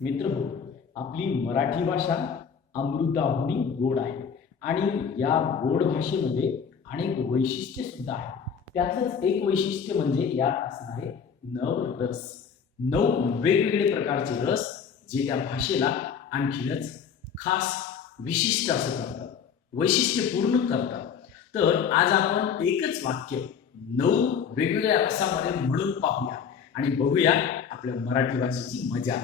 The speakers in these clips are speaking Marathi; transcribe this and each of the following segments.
मित्र हो, आपली मराठी भाषा अमृताहुनी गोड आहे. आणि या गोड भाषेमध्ये अनेक वैशिष्ट्य सुद्धा आहेत. त्यातलंच एक वैशिष्ट्य म्हणजे यात असणारे नव रस. नऊ वेगवेगळे प्रकारचे रस जे त्या भाषेला आणखीनच खास विशिष्ट असं करतात वैशिष्ट्यपूर्ण करतात. तर आज आपण एकच वाक्य नऊ वेगवेगळ्या रसामध्ये म्हणून पाहूया. आणि बघूया आपल्या मराठी भाषेची मजा.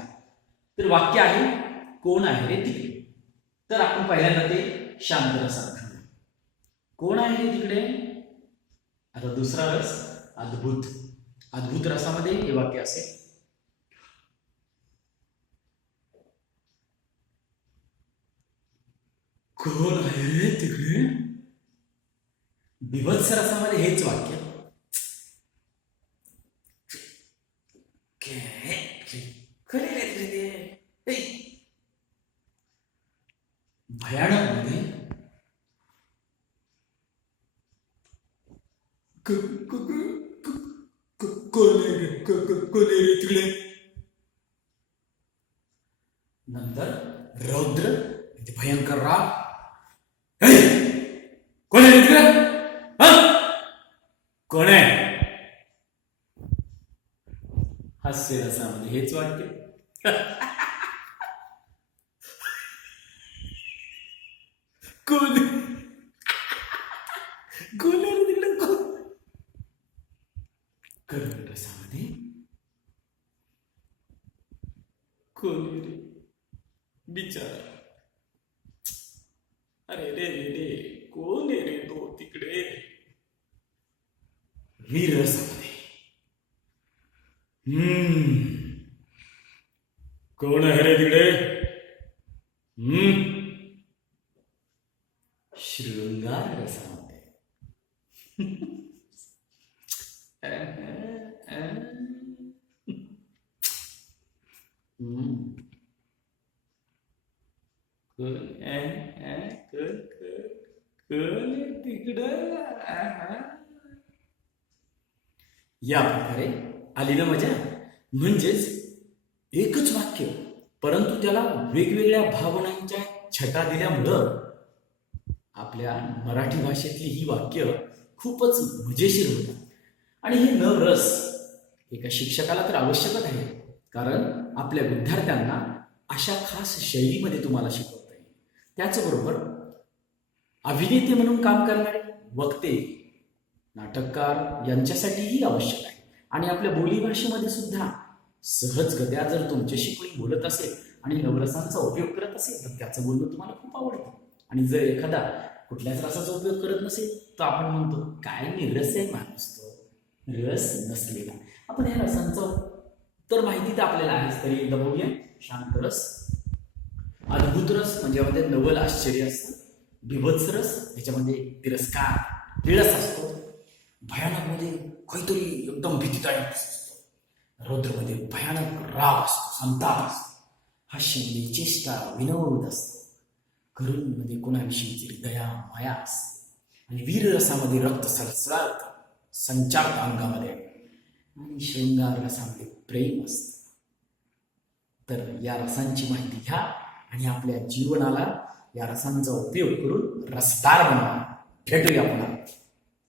तर वाक्य आहे कोण आहे रे तिकडे? तर आपण पहिल्यांदा ते शांत रसात घालू कोण आहे रे तिकडे? आता दुसरा रस अद्भुत. अद्भुत रसामध्ये हे वाक्य असेल. कोण आहे रे तिकडे? बिभत्स रसामध्ये हेच वाक्य. खरे. भयानकमध्ये क- क- क- क- क- कोण आहे रे? क- क- कोण आहे रे तिकडे नंतर रौद्र म्हणजे भयंकर राग "हे! कोण आहे रे तिकडे हं? कोण आहे हास्य रसामध्ये हेच वाक्य कोण कोण आहे रे तिकडे कोण कर्कट रसामध्ये कोण आहे रे बिचारा अरे रे रे रे कोण आहे रे तो तिकडे वीर रसामध्ये हम्म कोण आहे रे तिकडे? हम्म? शृंगार रसामध्ये. या प्रकारे आली ना मजा. म्हणजेच एकच वाक्य परंतु त्याला वेगवेगळ्या भावनांच्या छटा दिल्यामुळं आपल्या मराठी भाषेतली ही वाक्य खूपच मजेशीर होतात. आणि हे न रस एका शिक्षकाला तर आवश्यकच आहे कारण आपल्या विद्यार्थ्यांना अशा खास शैलीमध्ये तुम्हाला शिकवता येईल. त्याचबरोबर अभिनेते म्हणून काम करणारे वक्ते नाटककार यांच्यासाठीही आवश्यक आहे. आणि आपल्या बोलीभाषेमध्ये सुद्धा सहजगत्या जर तुमच्याशी कोणी बोलत असेल आणि नवरसांचा उपयोग करत असेल तर त्याचं बोलणं तुम्हाला खूप आवडतं. आणि जर एखादा कुठल्याच रसाचा उपयोग करत नसेल तर आपण म्हणतो काय निरस आहे माणूस तो. रस नसलेला. आपण या रसांचा तर माहिती तर आपल्याला आहेच. तरी एकदा बघूया. शांत रस. अद्भुत रस म्हणजे यामध्ये नवल आश्चर्य असतं. बिभत्स रस याच्यामध्ये तिरस्कार तिळस असतो. भयानक म्हणजे काहीतरी एकदम भीतीदायक असतो. रौद्रमध्ये भयानक राग असतो संताप असतो. हास्यमध्ये चेष्टा विनोद असतो. करुणमध्ये कोणाविषयीची दया माया असते. आणि वीररसामध्ये रक्त सरसळत संचारत अंगामध्ये. आणि शृंगार रसामध्ये प्रेम असतं. तर या रसांची माहिती घ्या आणि आपल्या जीवनाला या रसांचा उपयोग करून रसदार बनवा. भेटूया पुन्हा.